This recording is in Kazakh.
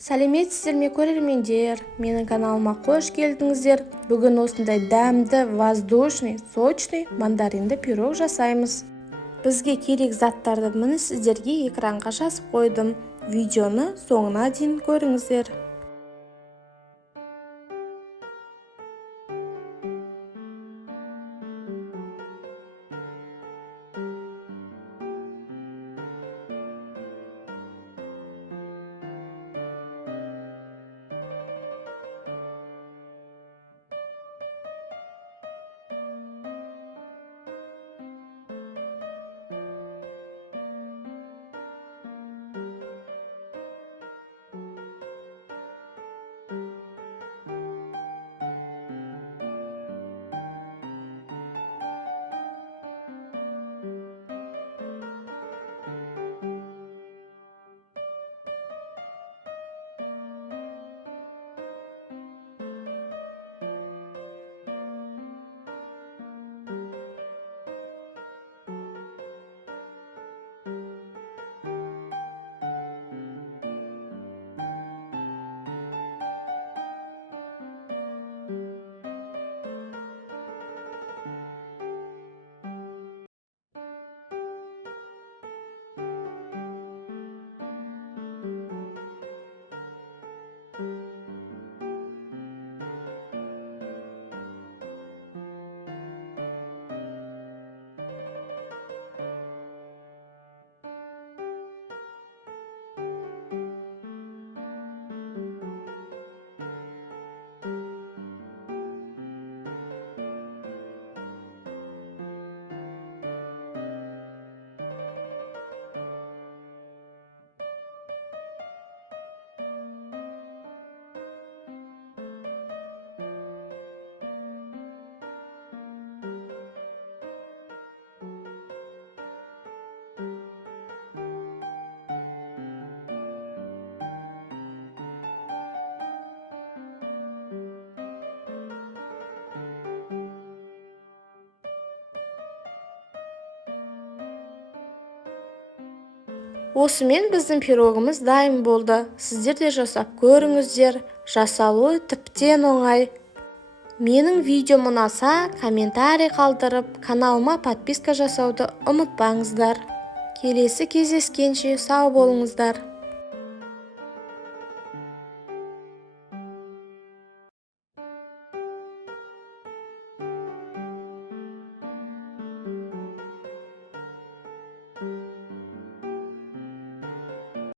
Сәлеметсіздер ме көрермендер, менің каналыма қош келдіңіздер. Бүгін осындай дәмді, воздушный, сочный мандаринді пирог жасаймыз. Бізге керек заттарды міне сіздерге экранға жазып қойдым. Видеоны соңына дейін көріңіздер. Осымен біздің пирогымыз дайын болды. Сіздер де жасап көріңіздер. Жасалуы тіптен оңай. Менің видеом ұнаса, комментарий қалдырып, каналыма подписка жасауды ұмытпаңыздар. Келесі кездескенше сау болыңыздар.